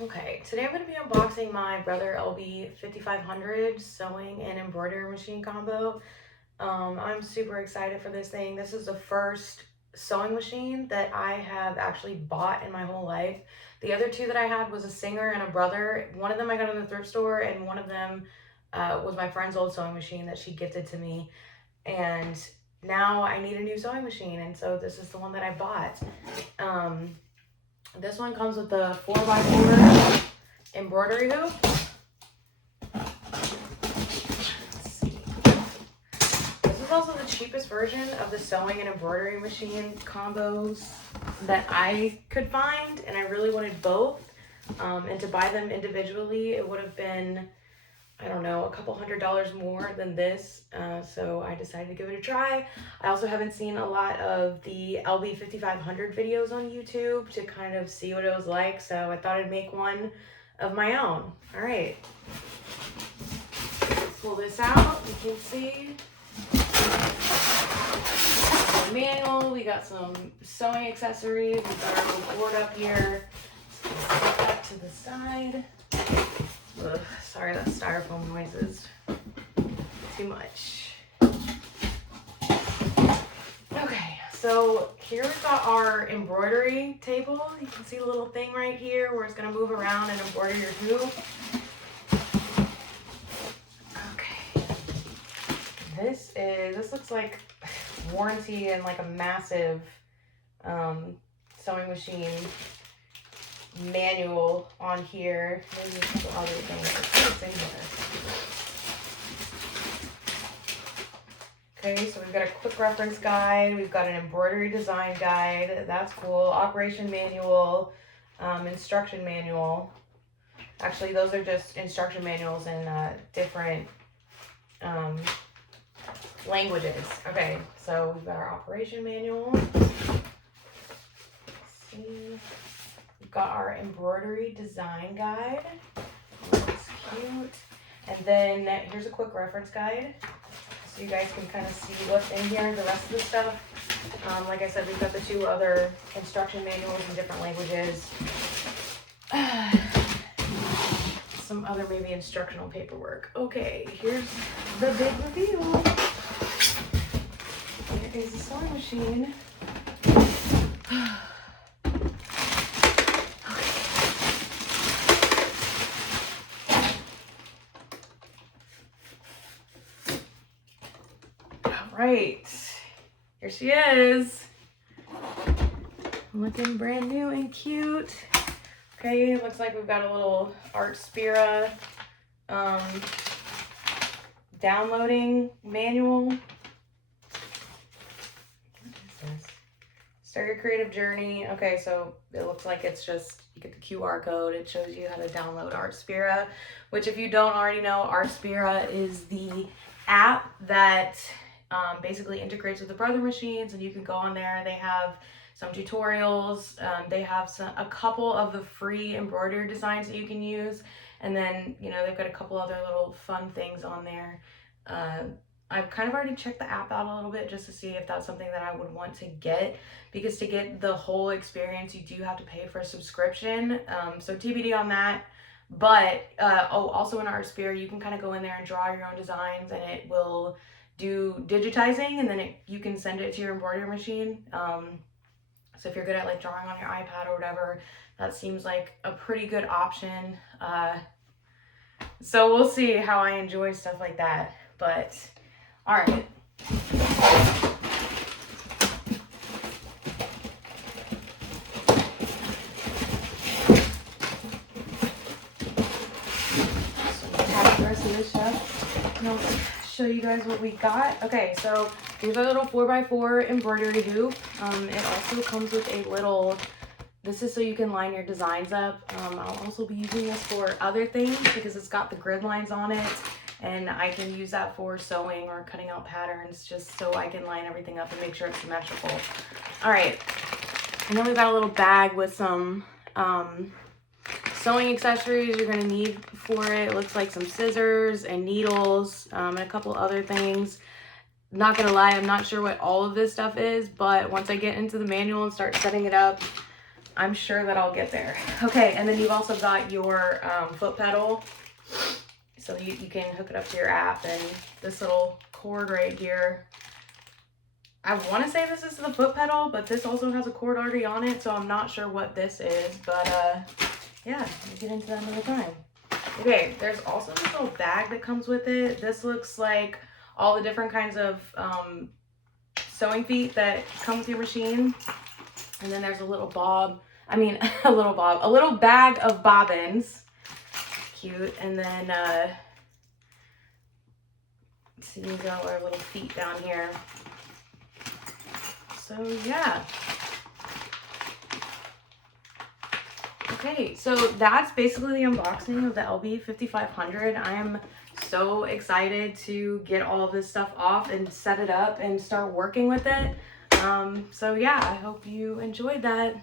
Okay, today I'm going to be unboxing my Brother LB5500 sewing and embroidery machine combo. I'm super excited for this thing. This is the first sewing machine that I have actually bought in my whole life. The other two that I had was a Singer and a Brother. One of them I got in the thrift store, and one of them was my friend's old sewing machine that she gifted to me. And now I need a new sewing machine, and so this is the one that I bought. This one comes with the 4x4 embroidery hoop. Let's see. This is also the cheapest version of the sewing and embroidery machine combos that I could find, and I really wanted both. And to buy them individually, it would have been, I don't know, a couple $100 more than this. So I decided to give it a try. I also haven't seen a lot of the LB5500 videos on YouTube to kind of see what it was like. So I thought I'd make one of my own. All right. Let's pull this out. You can see the manual. We got some sewing accessories. We got our little board up here. Let's put that to the side. Ugh, sorry, that styrofoam noise is too much. Okay, so here we've got our embroidery table. You can see the little thing right here where it's going to move around and embroider your hoop. Okay, this looks like warranty and like a massive sewing machine manual on here. Maybe a couple other things. Let's see what's in here. Okay, so we've got a quick reference guide. We've got an embroidery design guide. That's cool. Operation manual, instruction manual. Actually, those are just instruction manuals in different languages. Okay, so we've got our operation manual. Let's see. We've got our embroidery design guide. Looks cute. And then here's a quick reference guide, so you guys can kind of see what's in here, the rest of the stuff. Like I said, we've got the two other instruction manuals in different languages. Some other maybe instructional paperwork. Okay, here's the big reveal. Here is the sewing machine. Right, here she is, looking brand new and cute. Okay, looks like we've got a little Art Spira downloading manual. What is this? Start your creative journey. Okay, so it looks like it's just, you get the QR code. It shows you how to download Art Spira, which if you don't already know, Art Spira is the app that basically integrates with the Brother machines, and you can go on there. They have some tutorials. They have a couple of the free embroidery designs that you can use, and then they've got a couple other little fun things on there. I've kind of already checked the app out a little bit just to see if that's something that I would want to get, because to get the whole experience you do have to pay for a subscription, so TBD on that. But also in Art Spira you can kind of go in there and draw your own designs, and it will do digitizing, and then you can send it to your embroidery machine. So if you're good at like drawing on your iPad or whatever, that seems like a pretty good option. So we'll see how I enjoy stuff like that. But all right. So we'll have the rest of this stuff. No. Show you guys what we got. Okay, so here's our little 4x4 embroidery hoop. It also comes with a little, this is so you can line your designs up. I'll also be using this for other things because it's got the grid lines on it, and I can use that for sewing or cutting out patterns, just so I can line everything up and make sure it's symmetrical. All right, and then we've got a little bag with some sewing accessories you're going to need for it. It looks like some scissors and needles, and a couple other things. Not going to lie, I'm not sure what all of this stuff is, but once I get into the manual and start setting it up, I'm sure that I'll get there. Okay, and then you've also got your foot pedal. So you can hook it up to your app, and this little cord right here. I want to say this is the foot pedal, but this also has a cord already on it, so I'm not sure what this is. But yeah, we'll get into that another time. Okay, there's also this little bag that comes with it. This looks like all the different kinds of sewing feet that come with your machine. And then there's a little a little bag of bobbins. Cute. And then see, we got our little feet down here. So yeah. Okay, so that's basically the unboxing of the LB5500. I am so excited to get all of this stuff off and set it up and start working with it. So yeah, I hope you enjoyed that.